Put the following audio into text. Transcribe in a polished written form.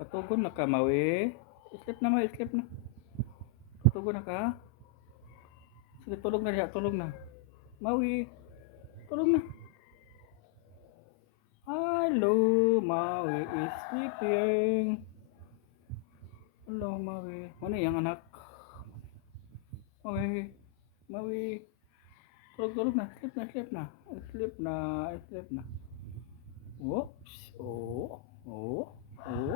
Patugon na ka, Mawi. Sleep na, Mawi, sleep na. Patugon na ka. Sige, tulog na diya, tulog na. Mawi, tulog na. Hello, Mawi is sleeping. Hello, Mawi. Ano yung anak? Mawi, Mawi. Tulog na, sleep na, sleep na. Sleep na, sleep na. Whoops. Oh, oh, oh.